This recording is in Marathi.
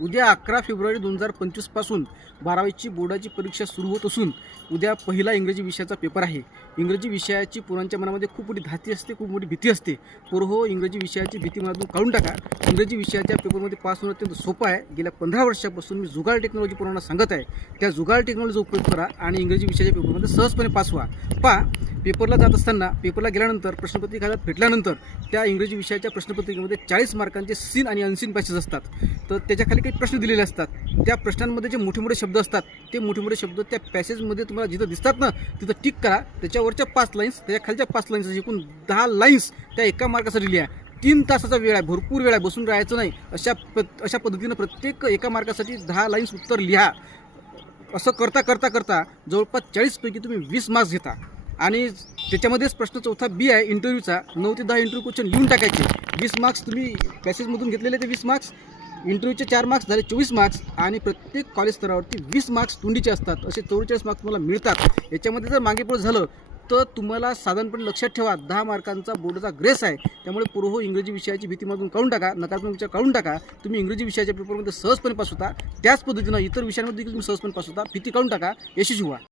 उद्या 11 फेब्रुवारी 2025 पासून 12वीची बोर्डाची परीक्षा सुरू होत असून उद्या पहिला इंग्रजी विषयाचा पेपर आहे. इंग्रजी विषयाची पोरांच्या मनामध्ये खूप मोठी धास्ती असते, खूप मोठी भीती असते. पोरहो, इंग्रजी विषयाची भीती मनातून काढून टाका. इंग्रजी विषयाच्या पेपरमध्ये पास होणं अत्यंत सोपं आहे. गेल्या 15 वर्षापासून मी जुगाड टेक्नॉलॉजी पोरांना सांगत आहे. त्या जुगाड टेक्नॉलॉजीचा उपयोग करा आणि इंग्रजी विषयाच्या पेपरमध्ये सहजपणे पास व्हा. पेपरला जात असताना, पेपरला गेल्यानंतर, प्रश्नपत्रिका हातात भेटल्यानंतर त्या इंग्रजी विषयाच्या प्रश्नपत्रिकेमध्ये 40 मार्कांचे सीन आणि अनसीन पॅसेज असतात. तर त्याच्याखाली काही प्रश्न दिलेले असतात. त्या प्रश्नांमध्ये जे मोठे मोठे शब्द असतात, ते मोठे मोठे शब्द त्या पॅसेजमध्ये तुम्हाला जिथं दिसतात ना, तिथं टिक करा. त्याच्यावरच्या 5 लाईन्स, त्याच्या खालच्या 5 लाईन्स, एकूण 10 लाईन्स त्या एका मार्कासाठी लिहा. 3 तासाचा वेळ आहे, भरपूर वेळ आहे, बसून राहायचं नाही. अशा पद्धतीनं प्रत्येक एका मार्कासाठी 10 लाईन्स उत्तर लिहा. असं करता करता करता जवळपास 40 पैकी तुम्ही 20 मार्क्स घेता. आणि त्याच्यामध्येच प्रश्न चौथा बी आहे इंटरव्ह्यूचा. 9 ते 10 इंटरव्ह्यू क्वेश्चन लिहून टाकायचे. 20 मार्क्स तुम्ही पॅसेजमधून घेतलेले, ते 20 मार्क्स. इंटरव्ह्यूचे 4 मार्क्स झाले 24 मार्क्स. आणि प्रत्येक कॉलेज स्तरावरती 20 मार्क्स तोंडीचे असतात. असे 44 मार्क्स तुम्हाला मिळतात. याच्यामध्ये जर मागेपुढे झालं तर तुम्हाला साधारणपणे लक्षात ठेवा, 10 मार्कांचा बोर्डाचा ग्रेस आहे. त्यामुळे पूर्व इंग्रजी विषयाची भीतीमधून काढून टाका, नकारात्मक विचार काढून टाका. तुम्ही इंग्रजी विषयाच्या पेपरमध्ये सहजपणे पास होता. त्याच पद्धतीनं इतर विषयांमध्ये देखील तुम्ही सहजपणे पास होता. भीती काढून टाका, यशस्वी व्हा.